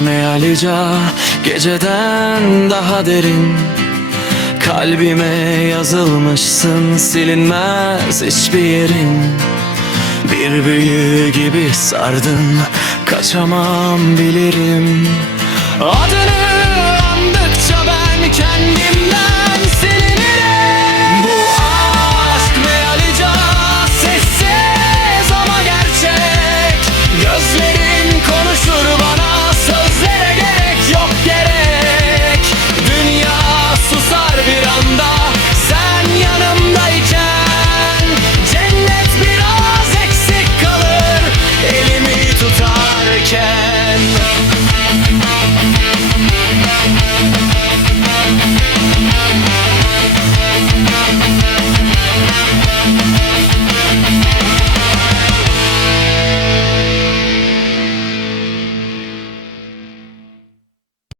Ne Meğalica geceden daha derin. Kalbime yazılmışsın silinmez hiçbir yerin. Bir büyü gibi sardın kaçamam bilirim. Adını